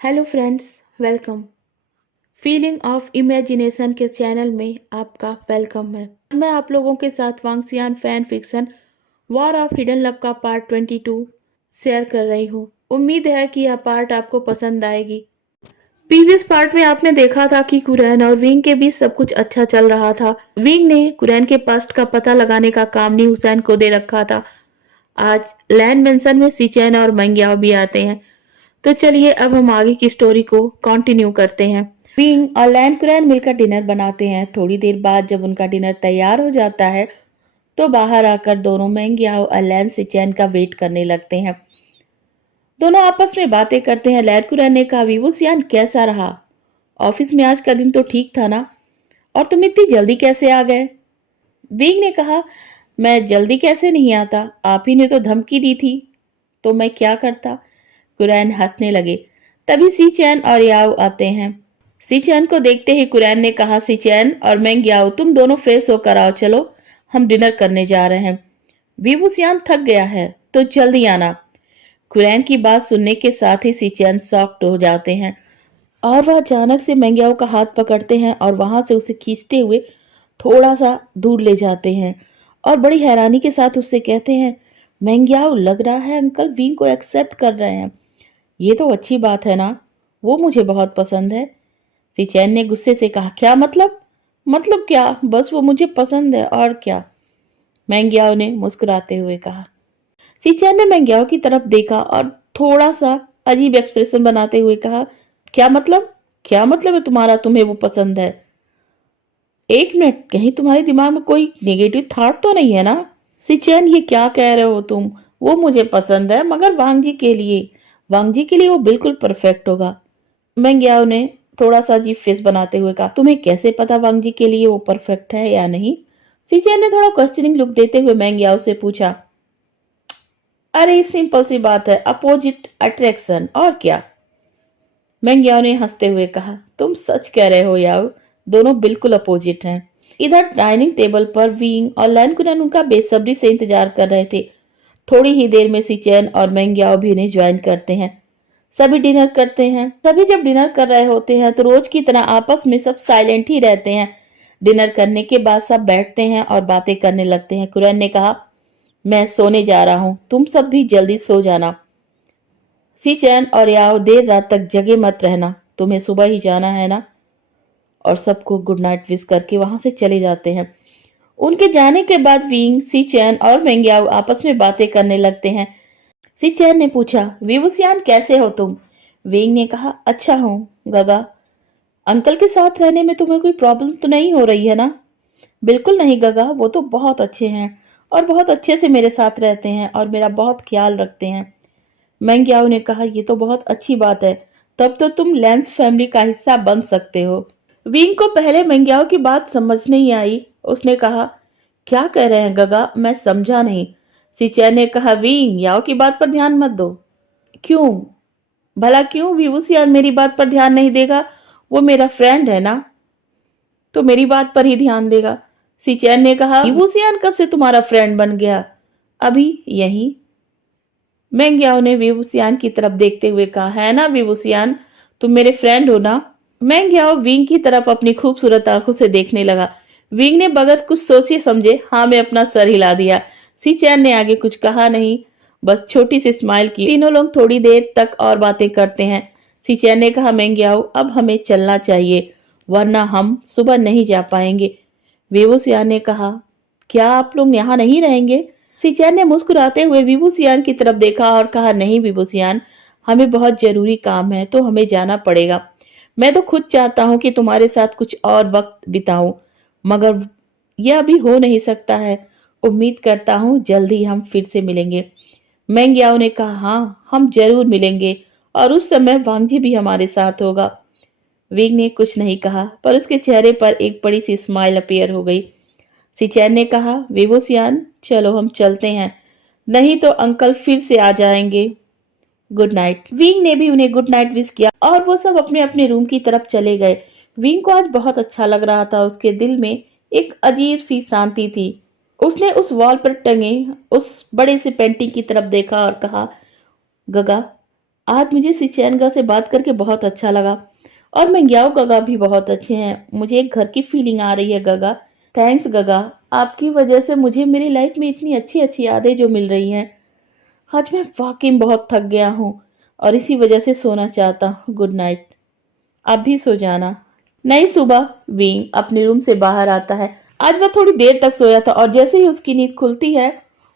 Hello friends, welcome. Feeling of imagination के channel में आपका वेलकम है। मैं आप लोगों के साथ Wangxian fan fiction war of hidden love का पार्ट 22 शेयर कर रही हूँ। उम्मीद है कि यह पार्ट आपको पसंद आएगी। प्रीवियस पार्ट में आपने देखा था कि कुरैन और विंग के बीच सब कुछ अच्छा चल रहा था। विंग ने कुरैन के पास्ट का पता लगाने का काम नी हुसैन को दे रखा था। आज लैंड मेंशन में सीचैन और मंग्याओ भी आते हैं। तो चलिए अब हम आगे की स्टोरी को कंटिन्यू करते हैं। विंग और लैंड कुरैन मिलकर डिनर बनाते हैं। थोड़ी देर बाद जब उनका डिनर तैयार हो जाता है तो बाहर आकर दोनों मेंग्याओ और लैंड सिचैन का वेट करने लगते हैं। दोनों आपस में बातें करते हैं। लैंड कुरैन ने कहा, विवुसियान कैसा रहा? ऑफिस में आज का दिन तो ठीक था ना? और तुम इतनी जल्दी कैसे आ गए? विंग ने कहा, मैं जल्दी कैसे नहीं आता, आप ही ने तो धमकी दी थी, तो मैं क्या करता? कुरैन हंसने लगे। तभी सीचैन और याओ आते हैं। सीचैन को देखते ही कुरैन ने कहा, सीचैन और मेंग्याओ तुम दोनों फ्रेश होकर आओ, चलो हम डिनर करने जा रहे हैं। विवुसियान थक गया है तो जल्दी आना। कुरैन की बात सुनने के साथ ही सीचैन शॉक्ड हो जाते हैं और वह अचानक से मेंग्याओ का हाथ पकड़ते हैं और वहां से उसे खींचते हुए थोड़ा सा दूर ले जाते हैं और बड़ी हैरानी के साथ उससे कहते हैं, मेंग्याओ लग रहा है अंकल विंग को एक्सेप्ट कर रहे हैं। ये तो अच्छी बात है ना, वो मुझे बहुत पसंद है। सिचैन ने गुस्से से कहा, क्या मतलब? मतलब क्या, बस वो मुझे पसंद है और क्या, मैंग्याओ ने मुस्कुराते हुए कहा। सिचैन ने मैंग्याओ की तरफ देखा और थोड़ा सा अजीब एक्सप्रेशन बनाते हुए कहा, क्या मतलब? क्या मतलब है तुम्हारा, तुम्हें वो पसंद है? एक मिनट, कहीं तुम्हारे दिमाग में कोई नेगेटिव थॉट तो नहीं है ना? सिचैन, ये क्या कह रहे हो तुम? वो मुझे पसंद है मगर वांग जी के लिए वो बिल्कुल परफेक्ट होगा। मैंग्याओ ने थोड़ा सा अजीब फेस बनाते हुए कहा, तुम्हें कैसे पता वांग जी के लिए वो परफेक्ट है या नहीं? सीचैन ने थोड़ा क्वेश्चनिंग लुक देते हुए मैंग्याओ से पूछा, अरे सिंपल सी बात है, अपोजिट अट्रैक्शन, और क्या? मैंग्याओ ने हंसते हुए कहा, तुम सच कह रहे हो याओ, दोनों बिल्कुल अपोजिट हैं। इधर डाइनिंग टेबल पर विंग और लैनकुनन उनका बेसब्री से इंतजार कर रहे थे। थोड़ी ही देर में सिचैन और मैंग्याओ भी उन्हें ज्वाइन करते हैं। सभी डिनर करते हैं। सभी जब डिनर कर रहे होते हैं तो रोज की तरह आपस में सब साइलेंट ही रहते हैं। डिनर करने के बाद सब बैठते हैं और बातें करने लगते हैं। कुरैन ने कहा, मैं सोने जा रहा हूँ, तुम सब भी जल्दी सो जाना। सीचैन और याओ देर रात तक जगे मत रहना, तुम्हें सुबह ही जाना है ना? और सबको गुड नाइट विश करके वहां से चले जाते हैं। उनके जाने के बाद विंग, सीचैन और मेंग्याओ आपस में बातें करने लगते हैं। सीचैन ने पूछा, विवुसियान कैसे हो तुम? विंग ने कहा, अच्छा हूँ गगा। अंकल के साथ रहने में तुम्हें कोई प्रॉब्लम तो नहीं हो रही है ना? बिल्कुल नहीं गगा, वो तो बहुत अच्छे हैं और बहुत अच्छे से मेरे साथ रहते हैं और मेरा बहुत ख्याल रखते हैं। मैंग्याओ ने कहा, ये तो बहुत अच्छी बात है, तब तो तुम लेंस फैमिली का हिस्सा बन सकते हो। विंग को पहले मैंग्याओ की बात समझ नहीं आई। उसने कहा, क्या कह रहे हैं गगा, मैं समझा नहीं। सिचैन ने कहा, विंग याओ की बात पर ध्यान मत दो। क्यों? भला क्यों? विवुसियान मेरी बात पर ध्यान नहीं देगा? वो मेरा फ्रेंड है ना, तो मेरी बात पर ही ध्यान देगा। सिचैन ने कहा, विवुसियान कब से तुम्हारा फ्रेंड बन गया? अभी यही। मैंग्याओ ने विवुसियान की तरफ देखते हुए कहा, है ना विवुसियान, तुम मेरे फ्रेंड हो ना? मैंग्याओ विंग की तरफ अपनी खूबसूरत आंखों से देखने लगा। विंग ने बगैर कुछ सोचे समझे हाँ में अपना सर हिला दिया। सीचैन ने आगे कुछ कहा नहीं, बस छोटी सी स्माइल की। तीनों लोग थोड़ी देर तक और बातें करते हैं। सीचैन ने कहा, मैंग्याओ अब हमें चलना चाहिए वरना हम सुबह नहीं जा पाएंगे। विवुसियान ने कहा, क्या आप लोग यहाँ नहीं रहेंगे? सीचैन ने मुस्कुराते हुए विभूसियान की तरफ देखा और कहा, नहीं विभूसियान, हमें बहुत जरूरी काम है तो हमें जाना पड़ेगा। मैं तो खुद चाहता हूँ कि तुम्हारे साथ कुछ और वक्त बिताऊं, मगर यह अभी हो नहीं सकता है। उम्मीद करता हूँ जल्दी हम फिर से मिलेंगे। मैंग्याओ ने कहा, हाँ हम जरूर मिलेंगे और उस समय वांगजी भी हमारे साथ होगा। विंग ने कुछ नहीं कहा पर उसके चेहरे पर एक बड़ी सी स्माइल अपीयर हो गई। सिचैन ने कहा, विवुसियान चलो हम चलते हैं, नहीं तो अंकल फिर से आ जाएंगे। Good night. विंग ने भी उन्हें गुड नाइट विश किया और वो सब अपने अपने रूम की तरफ चले गए। विंग को आज बहुत अच्छा लग रहा था। उसके दिल में एक अजीब सी शांति थी। उसने उस वॉल पर टंगे उस बड़े से पेंटिंग की तरफ देखा और कहा, गगा आज मुझे सिचेनगा से बात करके बहुत अच्छा लगा और मंग्याओ गगा भी बहुत अच्छे हैं। मुझे एक घर की फीलिंग आ रही है गगा। थैंक्स गगा, आपकी वजह से मुझे मेरी लाइफ में इतनी अच्छी अच्छी यादें जो मिल रही हैं। आज मैं वाकई में बहुत थक गया हूँ और इसी वजह से सोना चाहता हूँ। Good night. आप भी सो जाना। नई सुबह विंग अपने रूम से बाहर आता है। आज वह थोड़ी देर तक सोया था और जैसे ही उसकी नींद खुलती है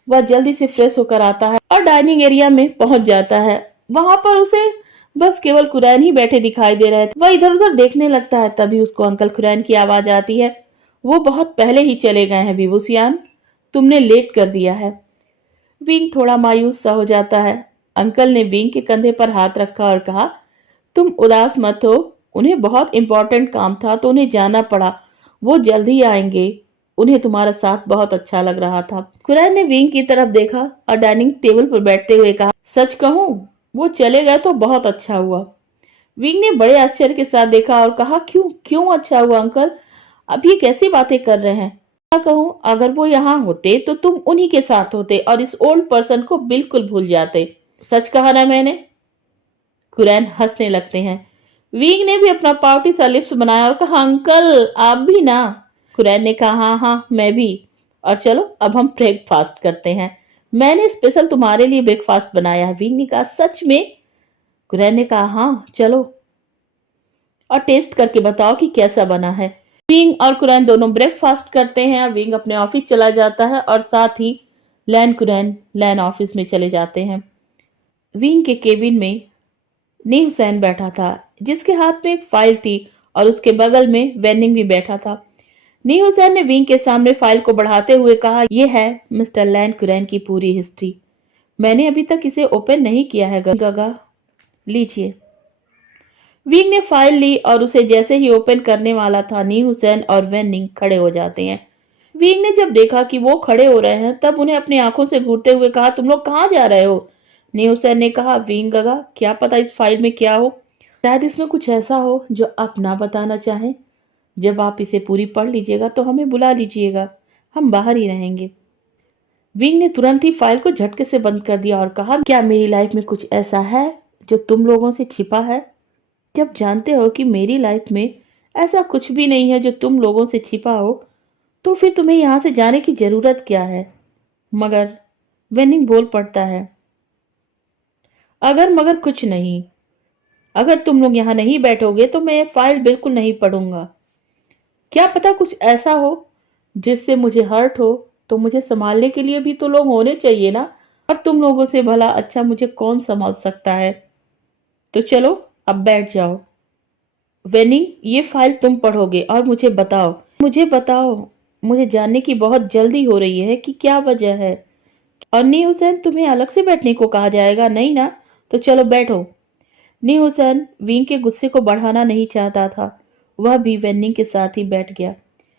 वह जल्दी से फ्रेश होकर आता है और डाइनिंग एरिया में पहुंच जाता है। वहां पर उसे बस केवल कुरैन ही बैठे दिखाई दे रहे थे। वह इधर उधर देखने लगता है, तभी उसको अंकल कुरैन की आवाज आती है। वो बहुत पहले ही चले गए हैं विवुसियान, तुमने लेट कर दिया है। विंग थोड़ा मायूस सा हो जाता है। अंकल ने विंग के कंधे पर हाथ रखा और कहा, तुम उदास मत हो, उन्हें बहुत इंपॉर्टेंट काम था तो उन्हें जाना पड़ा। वो जल्द ही आएंगे। उन्हें तुम्हारा साथ बहुत अच्छा लग रहा था। कुरैन ने विंग की तरफ देखा और डाइनिंग टेबल पर बैठते हुए कहा, सच कहूं वो चले गए तो बहुत अच्छा हुआ। विंग ने बड़े आश्चर्य के साथ देखा और कहा, क्यों क्यों अच्छा हुआ अंकल, अब ये कैसी बातें कर रहे हैं। क्या कहूं, अगर वो यहाँ होते तो तुम उन्हीं के साथ होते और इस ओल्ड पर्सन को बिल्कुल भूल जाते। सच कहा ना मैंने। कुरैन हंसने लगते हैं। विंग ने भी अपना पाउटी सा लिप्स बनाया और कहा, अंकल आप भी ना। कुरैन ने कहा, हाँ हाँ मैं भी। और चलो अब हम ब्रेकफास्ट करते हैं, मैंने स्पेशल तुम्हारे लिए ब्रेकफास्ट बनाया है। विंग ने कहा, सच में। कुरैन ने कहा, हाँ चलो और टेस्ट करके बताओ कि कैसा बना है। विंग और कुरैन दोनों ब्रेकफास्ट करते हैं। विंग अपने ऑफिस चला जाता है और साथ ही कुरैन लैन ऑफिस में चले जाते हैं। विंग के केबिन में नी हुसैन बैठा था जिसके हाथ में एक फाइल थी और उसके बगल में वेनिंग भी बैठा था। नी हुसैन ने विंग के सामने फाइल को बढ़ाते हुए कहा, यह है मिस्टर लैन कुरैन की पूरी हिस्ट्री। मैंने अभी तक इसे ओपन नहीं किया है गगा, लीजिए। विंग ने फाइल ली और उसे जैसे ही ओपन करने वाला था, नी हुसैन और वेनिंग खड़े हो जाते हैं। विंग ने जब देखा कि वो खड़े हो रहे हैं तब उन्हें अपनी आंखों से घूरते हुए कहा, तुम लोग कहाँ जा रहे हो। नी हुसैन ने कहा, विंग गगा, क्या पता इस फाइल में क्या हो। शायद इसमें कुछ ऐसा हो जो आप ना बताना चाहें। जब आप इसे पूरी पढ़ लीजिएगा तो हमें बुला लीजिएगा, हम बाहर ही रहेंगे। विंग ने तुरंत ही फाइल को झटके से बंद कर दिया और कहा, क्या मेरी लाइफ में कुछ ऐसा है जो तुम लोगों से छिपा है। जब जानते हो कि मेरी लाइफ में ऐसा कुछ भी नहीं है जो तुम लोगों से छिपा हो, तो फिर तुम्हें यहां से जाने की जरूरत क्या है। मगर वेनिंग बोल पड़ता है, अगर मगर कुछ नहीं, अगर तुम लोग यहाँ नहीं बैठोगे तो मैं ये फाइल बिल्कुल नहीं पढ़ूंगा। क्या पता कुछ ऐसा हो जिससे मुझे हर्ट हो, तो मुझे संभालने के लिए भी तो लोग होने चाहिए ना। और तुम लोगों से भला अच्छा मुझे कौन संभाल सकता है। तो चलो अब बैठ जाओ। वेनिंग, ये फाइल तुम पढ़ोगे और मुझे बताओ, मुझे जानने की बहुत जल्दी हो रही है कि क्या वजह है। और नी हुसैन, तुम्हें अलग से बैठने को कहा जाएगा नहीं ना, तो चलो बैठो। नी हुसैन विंग के गुस्से को बढ़ाना नहीं चाहता था। वह भी वेनिंग के साथ ही बैठ गया।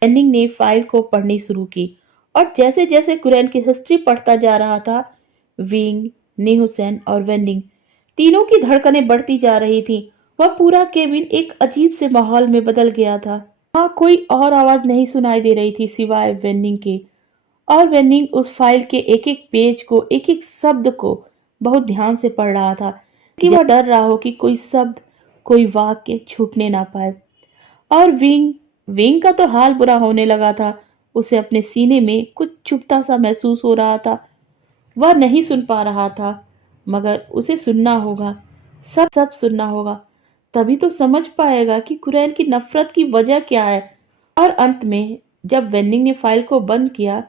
वेनिंग ने फाइल को पढ़नी शुरू की और जैसे जैसे कुरैन की हिस्ट्री पढ़ता जा रहा था, विंग, नी हुसैन और वेनिंग तीनों की धड़कनें बढ़ती जा रही थी। वह पूरा केबिन एक अजीब से माहौल में बदल गया था। वहां कोई और आवाज नहीं सुनाई दे रही थी सिवाय वेनिंग के। और वेनिंग उस फाइल के एक एक पेज को, एक एक शब्द को बहुत ध्यान से पढ़ रहा था कि वह डर रहा हो कि कोई शब्द, कोई वाक्य छूटने ना पाए। और विंग विंग का तो हाल बुरा होने लगा था। उसे अपने सीने में कुछ चुभता सा महसूस हो रहा था। वह नहीं सुन पा रहा था, मगर उसे सुनना होगा, सब सब सुनना होगा। तभी तो समझ पाएगा कि कुरैन की नफरत की वजह क्या है। और अंत में जब वेनिंग ने फाइल को बंद किया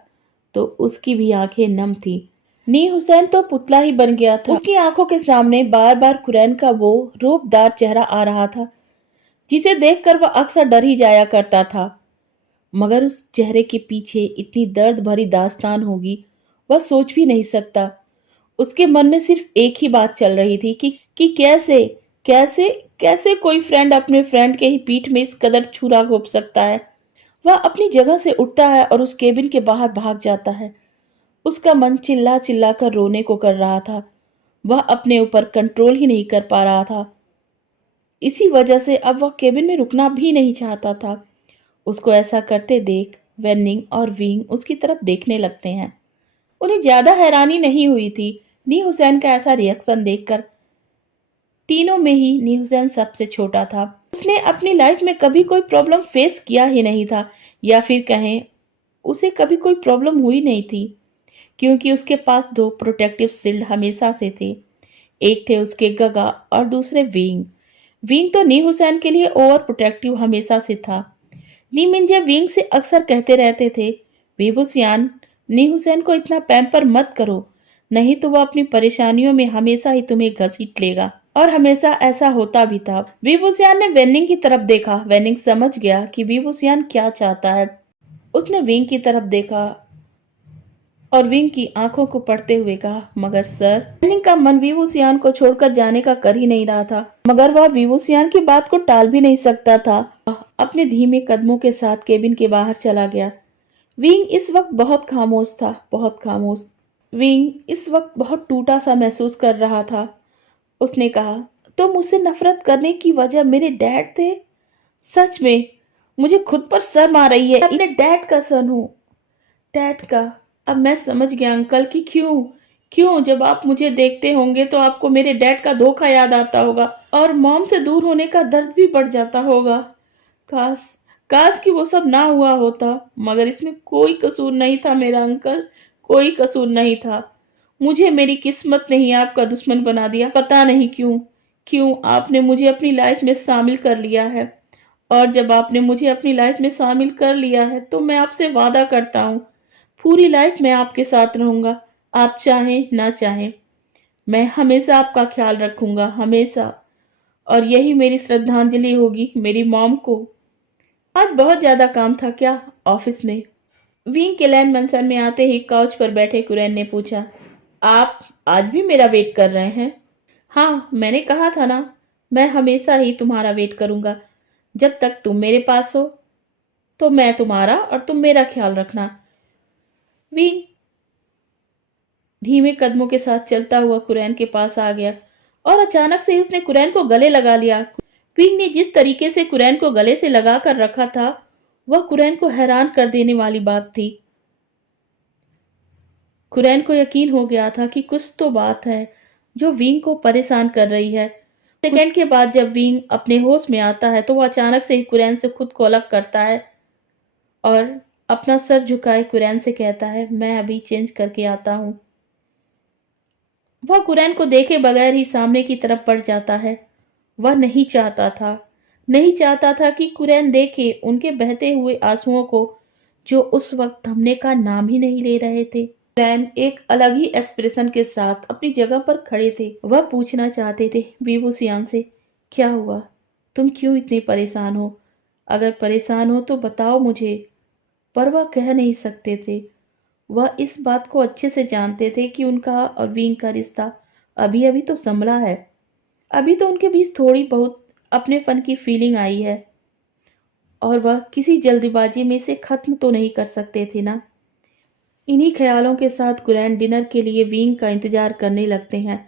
तो उसकी भी आंखें नम थी। नी हुसैन तो पुतला ही बन गया था। उसकी आंखों के सामने बार बार कुरैन का वो रूपदार चेहरा आ रहा था जिसे देखकर वह अक्सर डर ही जाया करता था। मगर उस चेहरे के पीछे इतनी दर्द भरी दास्तान होगी, वह सोच भी नहीं सकता। उसके मन में सिर्फ एक ही बात चल रही थी कि कैसे कैसे कैसे कोई फ्रेंड अपने फ्रेंड के ही पीठ में इस कदर छुरा घोंप सकता है। वह अपनी जगह से उठता है और उस केबिन के बाहर भाग जाता है। उसका मन चिल्ला चिल्ला कर रोने को कर रहा था। वह अपने ऊपर कंट्रोल ही नहीं कर पा रहा था। इसी वजह से अब वह केबिन में रुकना भी नहीं चाहता था। उसको ऐसा करते देख वेनिंग और विंग उसकी तरफ देखने लगते हैं। उन्हें ज्यादा हैरानी नहीं हुई थी नी हुसैन का ऐसा रिएक्शन देखकर। तीनों में ही न्यूजेन सबसे छोटा था। उसने अपनी लाइफ में कभी कोई प्रॉब्लम फेस किया ही नहीं था, या फिर कहें उसे कभी कोई प्रॉब्लम हुई नहीं थी, क्योंकि उसके पास दो प्रोटेक्टिव शील्ड हमेशा से थे। एक थे उसके गगा और दूसरे विंग। विंग तो नी हुसैन के लिए ओवर प्रोटेक्टिव हमेशा से था। नी मिंजे विंग से अक्सर कहते रहते थे, बेबुसियान, नी हुसैन को इतना पैम्पर मत करो, नहीं तो वह अपनी परेशानियों में हमेशा ही तुम्हें घसीट लेगा। और हमेशा ऐसा होता भी था। बेबुसियान ने वेनिंग की तरफ देखा। वेनिंग समझ गया कि बेबुसियान क्या चाहता है। उसने विंग की तरफ देखा और विंग की आंखों को पढ़ते हुए कहा, मगर सर। वेनिंग का मन विभूसियान को छोड़कर जाने का कर ही नहीं रहा था, मगर वह विभूसियान की बात को टाल भी नहीं सकता था। अपने धीमे कदमों के साथ केबिन के बाहर चला गया। विंग इस वक्त बहुत खामोश था, बहुत खामोश। विंग इस वक्त बहुत टूटा सा महसूस कर रहा था। उसने कहा, तो मुझसे नफरत करने की वजह मेरे डैड थे? सच में मुझे खुद पर शर्म आ रही है। अपने डैड का सन हूँ, डैड का। अब मैं समझ गया अंकल कि क्यों क्यों जब आप मुझे देखते होंगे तो आपको मेरे डैड का धोखा याद आता होगा और मॉम से दूर होने का दर्द भी बढ़ जाता होगा। काश काश कि वो सब ना हुआ होता, मगर इसमें कोई कसूर नहीं था मेरा अंकल, कोई कसूर नहीं था। मुझे मेरी किस्मत ने ही आपका दुश्मन बना दिया। पता नहीं क्यों क्यों आपने मुझे अपनी लाइफ में शामिल कर लिया है। और जब आपने मुझे अपनी लाइफ में शामिल कर लिया है तो मैं आपसे वादा करता हूँ, पूरी लाइफ मैं आपके साथ रहूंगा, आप चाहें ना चाहें। मैं हमेशा आपका ख्याल रखूंगा, हमेशा। और यही मेरी श्रद्धांजलि होगी मेरी मॉम को। आज बहुत ज्यादा काम था क्या ऑफिस में? विंग के लैंड मंसन में आते ही काउच पर बैठे कुरैन ने पूछा, आप आज भी मेरा वेट कर रहे हैं? हाँ, मैंने कहा था ना, मैं हमेशा ही तुम्हारा वेट करूंगा। जब तक तुम मेरे पास हो तो मैं तुम्हारा और तुम मेरा ख्याल रखना। विंग धीमे कदमों के साथ चलता हुआ कुरैन के पास आ गया और अचानक से ही उसने कुरैन को गले लगा लिया। विंग ने जिस तरीके से कुरैन को गले से लगा कर रखा था, वह कुरैन को हैरान कर देने वाली बात थी। कुरैन को यकीन हो गया था कि कुछ तो बात है जो विंग को परेशान कर रही है। सेकंड के बाद जब विंग अपने होश में आता है तो वह अचानक से ही कुरैन से खुद को अलग करता है और अपना सर झुकाए कुरैन से कहता है, मैं अभी चेंज करके आता हूँ। वह कुरैन को देखे बगैर ही सामने की तरफ बढ़ जाता है। वह नहीं चाहता था कि कुरैन देखे उनके बहते हुए आंसुओं को, जो उस वक्त थमने का नाम ही नहीं ले रहे थे। कुरैन एक अलग ही एक्सप्रेशन के साथ अपनी जगह पर खड़े थे। वह पूछना चाहते थे बीबू सियान से, क्या हुआ? तुम क्यों इतने परेशान हो? अगर परेशान हो तो बताओ मुझे। पर वह कह नहीं सकते थे। वह इस बात को अच्छे से जानते थे कि उनका और विंग का रिश्ता अभी अभी तो संभला है। अभी तो उनके बीच थोड़ी बहुत अपनेपन की फीलिंग आई है और वह किसी जल्दबाजी में इसे खत्म तो नहीं कर सकते थे ना। इन्हीं ख्यालों के साथ कुरैन डिनर के लिए विंग का इंतजार करने लगते हैं।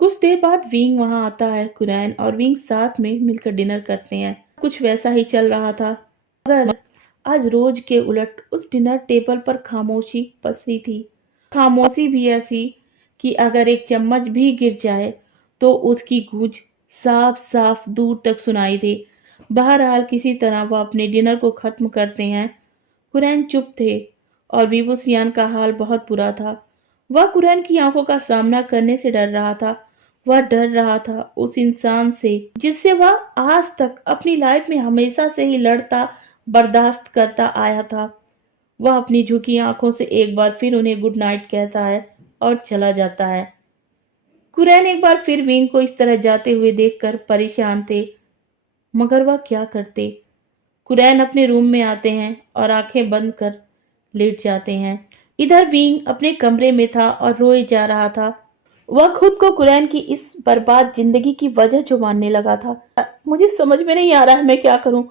कुछ देर बाद विंग वहां आता है। कुरैन और विंग साथ में मिलकर डिनर करते हैं। कुछ वैसा ही चल रहा था, मगर आज रोज के उलट उस डिनर टेबल पर खामोशी पसरी थी। खामोशी भी ऐसी कि अगर एक चम्मच भी गिर जाए तो उसकी गूंज साफ साफ दूर तक सुनाई दे। बहरहाल किसी तरह वह अपने डिनर को खत्म करते हैं। कुरैन चुप थे और बीबू सियान का हाल बहुत बुरा था। वह कुरैन की आंखों का सामना करने से डर रहा था। वह डर रहा था उस इंसान से जिससे वह आज तक अपनी लाइफ में हमेशा से ही लड़ता बर्दाश्त करता आया था। वह अपनी झुकी आंखों से एक बार फिर उन्हें गुड नाइट कहता है और चला जाता है। कुरैन एक बार फिर विंग को इस तरह जाते हुए देखकर परेशान थे, मगर वह क्या करते। कुरैन अपने रूम में आते हैं और आंखें बंद कर लेट जाते हैं। इधर विंग अपने कमरे में था और रोए जा रहा था। वह खुद को कुरैन की इस बर्बाद जिंदगी की वजह जो मानने लगा था। मुझे समझ में नहीं आ रहा है मैं क्या करूं,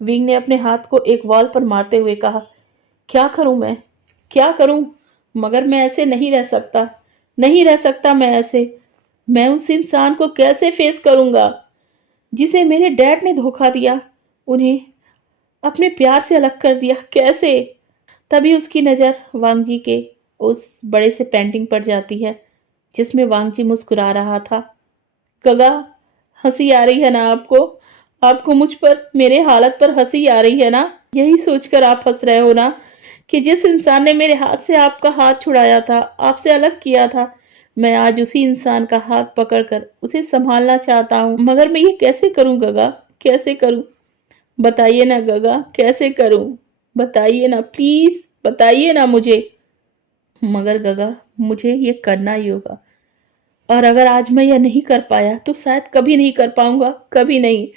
विंग ने अपने हाथ को एक वॉल पर मारते हुए कहा। क्या करूं मैं, क्या करूं? मगर मैं ऐसे नहीं रह सकता, नहीं रह सकता मैं ऐसे। मैं उस इंसान को कैसे फेस करूंगा जिसे मेरे डैड ने धोखा दिया, उन्हें अपने प्यार से अलग कर दिया, कैसे? तभी उसकी नज़र वांगजी के उस बड़े से पेंटिंग पर जाती है जिसमें वांगजी मुस्कुरा रहा था। गगा, हंसी आ रही है ना आपको? आपको मुझ पर, मेरे हालत पर हंसी आ रही है ना? यही सोचकर आप हंस रहे हो ना कि जिस इंसान ने मेरे हाथ से आपका हाथ छुड़ाया था, आपसे अलग किया था, मैं आज उसी इंसान का हाथ पकड़कर उसे संभालना चाहता हूँ, मगर मैं ये कैसे करूं गगा? कैसे करूं? बताइए ना गगा, कैसे करूं? बताइए ना, प्लीज बताइए ना मुझे। मगर गगा, मुझे ये करना ही होगा, और अगर आज मैं यह नहीं कर पाया तो शायद कभी नहीं कर पाऊंगा, कभी नहीं।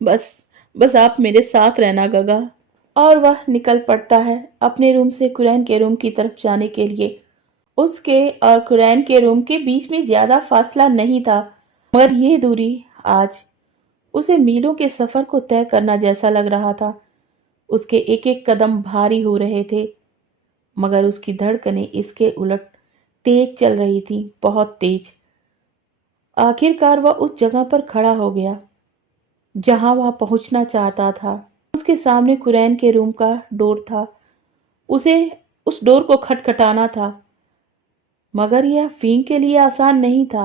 बस, बस आप मेरे साथ रहना गगा। और वह निकल पड़ता है अपने रूम से कुरैन के रूम की तरफ जाने के लिए। उसके और कुरैन के रूम के बीच में ज्यादा फासला नहीं था, मगर ये दूरी आज उसे मीलों के सफर को तय करना जैसा लग रहा था। उसके एक एक कदम भारी हो रहे थे, मगर उसकी धड़कनें इसके उलट तेज चल रही थी, बहुत तेज। आखिरकार वह उस जगह पर खड़ा हो गया जहां वह पहुंचना चाहता था। उसके सामने कुरैन के रूम का डोर था। उसे उस डोर को खटखटाना था, मगर यह फींग के लिए आसान नहीं था,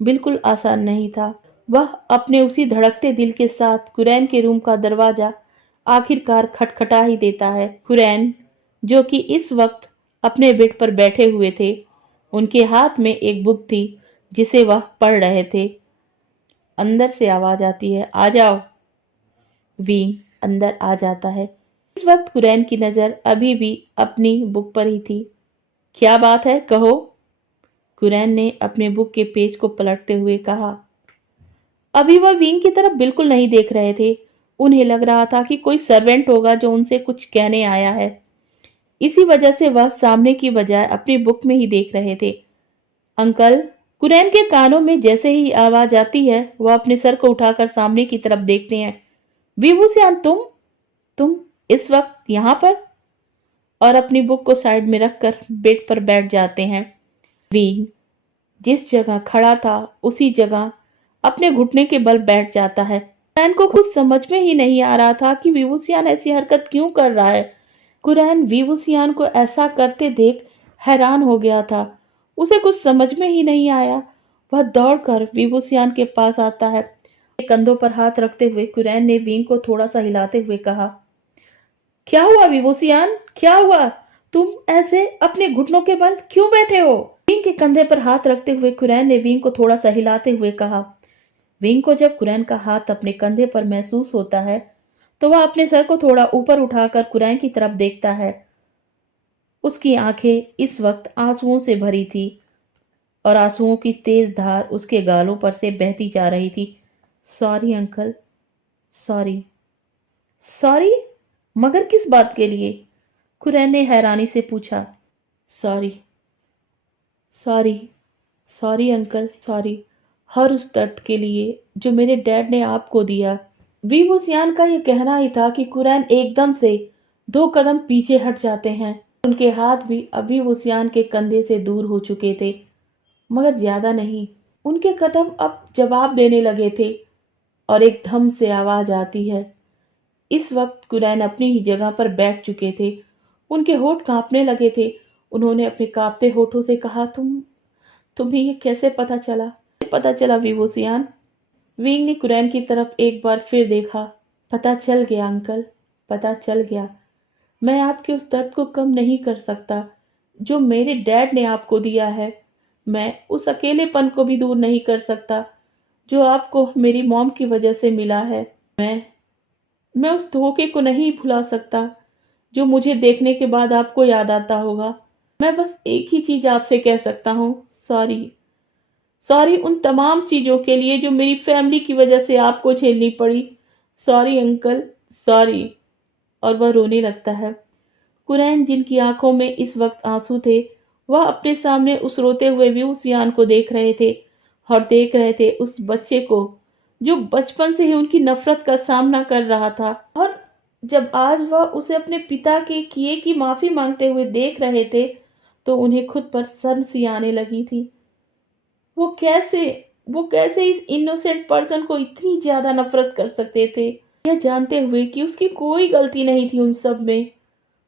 बिल्कुल आसान नहीं था। वह अपने उसी धड़कते दिल के साथ कुरैन के रूम का दरवाजा आखिरकार खटखटा ही देता है। कुरैन, जो कि इस वक्त अपने बेड पर बैठे हुए थे, उनके हाथ में एक बुक थी जिसे वह पढ़ रहे थे। अंदर से आवाज आती है, आ जाओ। विंग अंदर आ जाता है। इस वक्त कुरैन की नजर अभी भी अपनी बुक पर ही थी। क्या बात है, कहो? कुरैन ने अपने बुक के पेज को पलटते हुए कहा। अभी वह विंग की तरफ बिल्कुल नहीं देख रहे थे। उन्हें लग रहा था कि कोई सर्वेंट होगा जो उनसे कुछ कहने आया है। इसी वजह से वह सामने की बजाय अपनी बुक में ही देख रहे थे। अंकल। कुरैन के कानों में जैसे ही आवाज आती है, वह अपने सर को उठाकर सामने की तरफ देखते हैं। विभूषियान, तुम इस वक्त यहाँ पर? और अपनी बुक को साइड में रखकर बेड पर बैठ जाते हैं। विंग जिस जगह खड़ा था उसी जगह अपने घुटने के बल बैठ जाता है। कुरैन को कुछ समझ में ही नहीं आ रहा था कि विभूषियान ऐसी हरकत क्यों कर रहा है। कुरैन विभूषियान को ऐसा करते देख हैरान हो गया था। उसे कुछ समझ में ही नहीं आया। वह दौड़कर विभूषियान के पास आता है। कंधों पर हाथ रखते हुए कुरैन ने विंग को थोड़ा सा हिलाते हुए कहा, क्या हुआ विभूषियान, क्या हुआ? तुम ऐसे अपने घुटनों के बल क्यों बैठे हो? विंग के कंधे पर हाथ रखते हुए कुरैन ने विंग को थोड़ा सा हिलाते हुए कहा। विंग को जब कुरैन का हाथ अपने कंधे पर महसूस होता है तो वह अपने सर को थोड़ा ऊपर उठाकर कुरैन की तरफ देखता है। उसकी आंखें इस वक्त आंसुओं से भरी थी और आंसुओं की तेज धार उसके गालों पर से बहती जा रही थी। Sorry uncle, sorry. सॉरी? मगर किस बात के लिए? कुरैन ने हैरानी से पूछा। Sorry, sorry, sorry uncle, sorry, हर उस दर्द के लिए जो मेरे डैड ने आपको दिया। विभूषियान का यह कहना ही था कि कुरैन एकदम से 2 कदम पीछे हट जाते हैं। उनके हाथ भी अब विभूषियान के कंधे से दूर हो चुके थे, मगर ज्यादा नहीं। उनके कदम अब जवाब देने लगे थे और एक धम से आवाज आती है। इस वक्त कुरैन अपनी ही जगह पर बैठ चुके थे। उनके होठ कांपने लगे थे। उन्होंने अपने कांपते होठों से कहा, तुम्हें ये कैसे पता चला? पता चला विभूषियान। विंग ने कुरैन की तरफ एक बार फिर देखा। पता चल गया अंकल, पता चल गया। मैं आपके उस दर्द को कम नहीं कर सकता जो मेरे डैड ने आपको दिया है। मैं उस अकेलेपन को भी दूर नहीं कर सकता जो आपको मेरी मॉम की वजह से मिला है। मैं उस धोखे को नहीं भुला सकता जो मुझे देखने के बाद आपको याद आता होगा। मैं बस एक ही चीज आपसे कह सकता हूँ, सॉरी। सॉरी उन तमाम चीजों के लिए जो मेरी फैमिली की वजह से आपको झेलनी पड़ी। Sorry uncle, sorry. और वह रोने लगता है। कुरैन, जिनकी आंखों में इस वक्त आंसू थे, वह अपने सामने उस रोते हुए व्यूसियान को देख रहे थे और देख रहे थे उस बच्चे को जो बचपन से ही उनकी नफरत का सामना कर रहा था। और जब आज वह उसे अपने पिता के किए की माफी मांगते हुए देख रहे थे तो उन्हें खुद पर शर्म सी आने लगी थी। वो कैसे वो कैसे इस इनोसेंट पर्सन को इतनी ज्यादा नफरत कर सकते थे, यह जानते हुए कि उसकी कोई गलती नहीं थी उन सब में।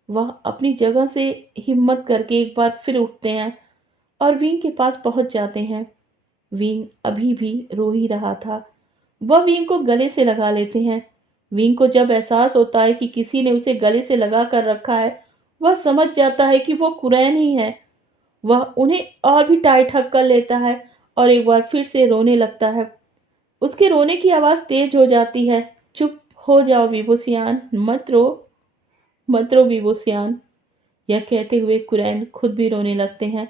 वह अपनी जगह से हिम्मत करके एक बार फिर उठते हैं और विंग के पास पहुंच जाते हैं। विंग अभी भी रो ही रहा था वह विंग को गले से लगा लेते हैं। विंग को जब एहसास होता है कि किसी ने उसे गले से लगा कर रखा है, वह समझ जाता है कि वो कुरैन ही है। वह उन्हें और भी टाइट हग कर लेता है और एक बार फिर से रोने लगता है। उसके रोने की आवाज तेज हो जाती है। चुप हो जाओ विभूसियान, मत रो विभूसियान। यह कहते हुए कुरैन खुद भी रोने लगते हैं।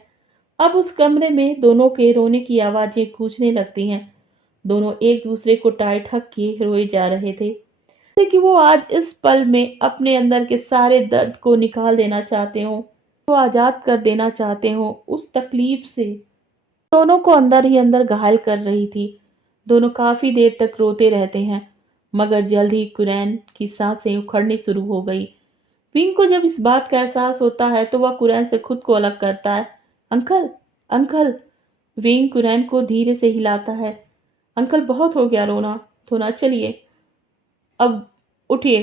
अब उस कमरे में दोनों के रोने की आवाजें गूंजने लगती हैं। दोनों एक दूसरे को टाइट हक किए रोए जा रहे थे, जैसे कि वो आज इस पल में अपने अंदर के सारे दर्द को निकाल देना चाहते हो, वो आजाद कर देना चाहते हो उस तकलीफ से दोनों को अंदर ही अंदर घायल कर रही थी। दोनों काफी देर तक रोते रहते हैं, मगर जल्द ही कुरैन की सांसें उखड़नी शुरू हो गई। विंग को जब इस बात का एहसास होता है तो वह कुरैन से खुद को अलग करता है। Uncle, uncle. विंग कुरैन को धीरे से हिलाता है। अंकल, बहुत हो गया रोना धोना, चलिए अब उठिए।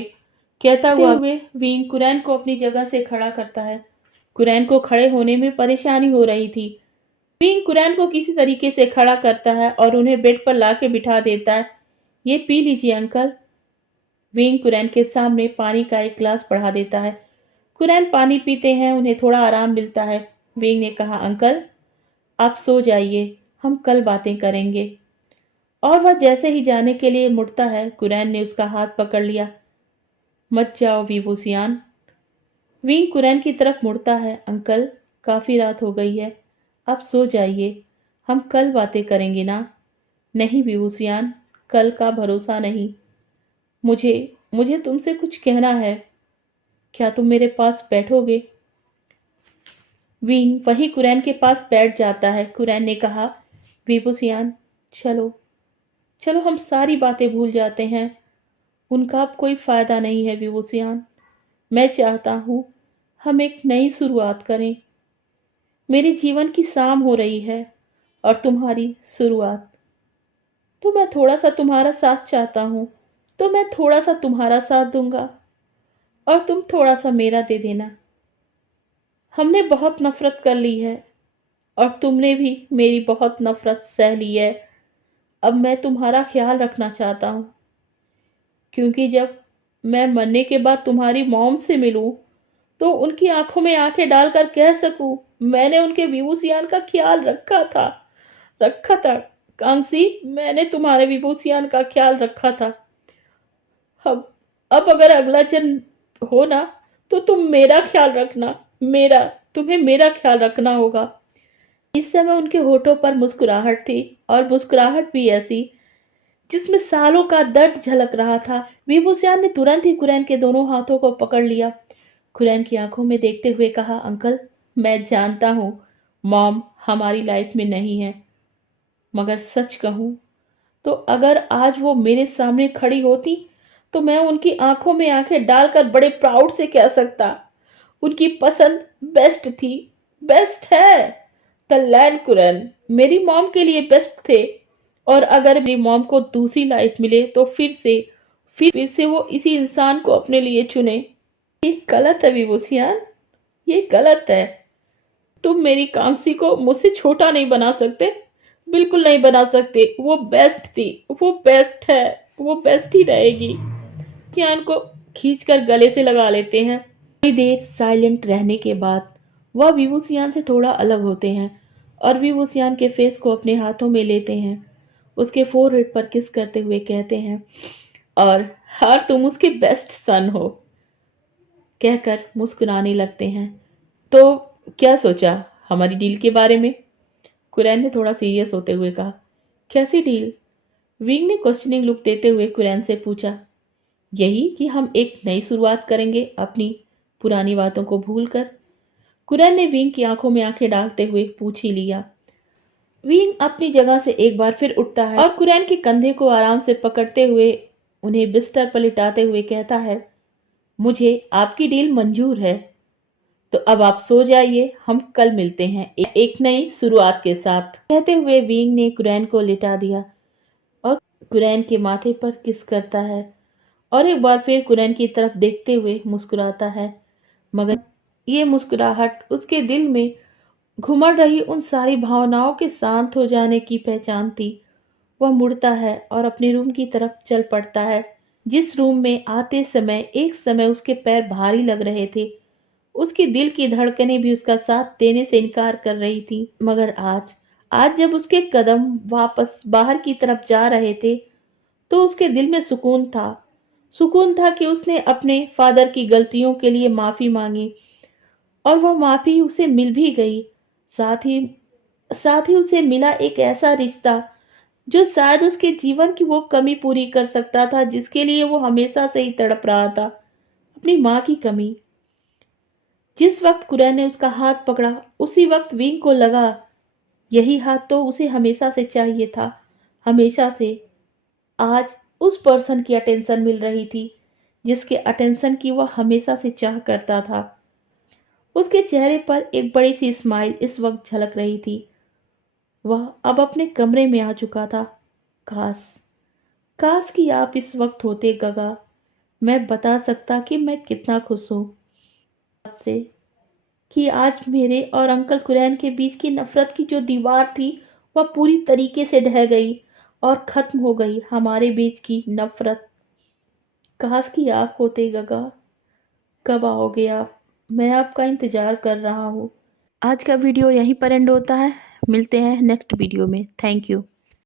कहता हुए विंग कुरैन को अपनी जगह से खड़ा करता है। कुरैन को खड़े होने में परेशानी हो रही थी। विंग कुरैन को किसी तरीके से खड़ा करता है और उन्हें बेड पर लाके बिठा देता है। ये पी लीजिए अंकल। विंग कुरैन के सामने पानी का एक गिलास बढ़ा देता है। कुरैन पानी पीते हैं, उन्हें थोड़ा आराम मिलता है। विंग ने कहा, अंकल आप सो जाइए, हम कल बातें करेंगे। और वह जैसे ही जाने के लिए मुड़ता है, कुरैन ने उसका हाथ पकड़ लिया। मत जाओ विभूसियान। विंग कुरैन की तरफ मुड़ता है। अंकल काफी रात हो गई है, आप सो जाइए, हम कल बातें करेंगे ना। नहीं विभूसियान, कल का भरोसा नहीं। मुझे मुझे तुमसे कुछ कहना है, क्या तुम मेरे पास बैठोगे। विंग वही कुरैन के पास बैठ जाता है। कुरैन ने कहा, विभूसियान चलो चलो, हम सारी बातें भूल जाते हैं, उनका अब कोई फायदा नहीं है विभूसियान। मैं चाहता हूं हम एक नई शुरुआत करें। मेरे जीवन की शाम हो रही है और तुम्हारी शुरुआत। तो मैं थोड़ा सा तुम्हारा साथ चाहता हूं, तो मैं थोड़ा सा तुम्हारा साथ दूंगा और तुम थोड़ा सा मेरा दे देना। हमने बहुत नफरत कर ली है और तुमने भी मेरी बहुत नफरत सह ली है। अब मैं तुम्हारा ख्याल रखना चाहता हूँ, क्योंकि जब मैं मरने के बाद तुम्हारी मॉम से मिलूं तो उनकी आंखों में आंखें डालकर कह सकूं, मैंने उनके विभूसियान का ख्याल रखा था कांसी, मैंने तुम्हारे विभूसियान का ख्याल रखा था। अब अगर अगला जन्म हो ना, तो तुम मेरा ख्याल रखना, तुम्हें मेरा ख्याल रखना होगा। इस समय उनके होठों पर मुस्कुराहट थी, और मुस्कुराहट भी ऐसी जिसमें सालों का दर्द झलक रहा था। विभूसियान ने तुरंत ही कुरैन के दोनों हाथों को पकड़ लिया। कुरैन की आंखों में देखते हुए कहा, अंकल मैं जानता हूं मॉम हमारी लाइफ में नहीं है, मगर सच कहूं तो अगर आज वो मेरे सामने खड़ी होती तो मैं उनकी आंखों में आंखें डालकर बड़े प्राउड से कह सकता, उनकी पसंद बेस्ट थी, बेस्ट है। द लैंड कुरैन मेरी मॉम के लिए बेस्ट थे, और अगर मेरी मॉम को दूसरी लाइफ मिले तो फिर से वो इसी इंसान को अपने लिए चुने। ये गलत है विभूसियान, ये गलत है। तुम मेरी कांसी को मुझसे छोटा नहीं बना सकते, बिल्कुल नहीं बना सकते। वो बेस्ट थी, वो बेस्ट है, वो बेस्ट ही रहेगी। सियान को खींचकर गले से लगा लेते हैं। थोड़ी देर साइलेंट रहने के बाद वह विभूसियान से थोड़ा अलग होते हैं और विभूसियान के फेस को अपने हाथों में लेते हैं। उसके फोरहेड पर किस करते हुए कहते हैं, और तुम उसके बेस्ट सन हो, कहकर मुस्कुराने लगते हैं। तो क्या सोचा हमारी डील के बारे में, कुरैन ने थोड़ा सीरियस होते हुए कहा। कैसी डील, विंग ने क्वेश्चनिंग लुक देते हुए कुरैन से पूछा। यही कि हम एक नई शुरुआत करेंगे अपनी पुरानी बातों को भूलकर। कुरैन ने विंग की आंखों में आंखें डालते हुए पूछ ही लिया। विंग अपनी जगह से एक बार फिर उठता है और कुरैन के कंधे को आराम से पकड़ते हुए उन्हें बिस्तर पर लिटाते हुए कहता है, मुझे आपकी डील मंजूर है, तो अब आप सो जाइए, हम कल मिलते हैं एक नई शुरुआत के साथ। कहते हुए विंग ने कुरैन को लिटा दिया और कुरैन के माथे पर किस करता है और एक बार फिर कुरैन की तरफ देखते हुए मुस्कुराता है, मगर ये मुस्कुराहट उसके दिल में घुमड़ रही उन सारी भावनाओं के शांत हो जाने की पहचान थी। वह मुड़ता है और अपने रूम की तरफ चल पड़ता है, जिस रूम में आते समय एक समय उसके पैर भारी लग रहे थे। उसके दिल की धड़कनें भी उसका साथ देने से इनकार कर रही थी। मगर आज आज जब उसके कदम वापस बाहर की तरफ जा रहे थे, तो उसके दिल में सुकून था कि उसने अपने फादर की गलतियों के लिए माफी मांगी और वह माफी उसे मिल भी गई। साथ ही साथ ही उसे मिला एक ऐसा रिश्ता जो शायद उसके जीवन की वो कमी पूरी कर सकता था जिसके लिए वो हमेशा से ही तड़प रहा था, अपनी माँ की कमी। जिस वक्त कुरैन ने उसका हाथ पकड़ा, उसी वक्त विंग को लगा यही हाथ तो उसे हमेशा से चाहिए था, हमेशा से। आज उस पर्सन की अटेंशन मिल रही थी जिसके अटेंशन की वह हमेशा से चाह करता था। उसके चेहरे पर एक बड़ी सी स्माइल इस वक्त झलक रही थी। वह अब अपने कमरे में आ चुका था। काश काश कि आप इस वक्त होते गगा। मैं बता सकता कि मैं कितना खुश हूँ आपसे, कि आज मेरे और अंकल कुरैन के बीच की नफरत की जो दीवार थी वह पूरी तरीके से ढह गई और खत्म हो गई हमारे बीच की नफरत। काश कि आप होते गगा। कब आओगे आप? मैं आपका इंतजार कर रहा हूँ। आज का वीडियो यहीं पर एंड होता है। मिलते हैं नेक्स्ट वीडियो में। Thank you.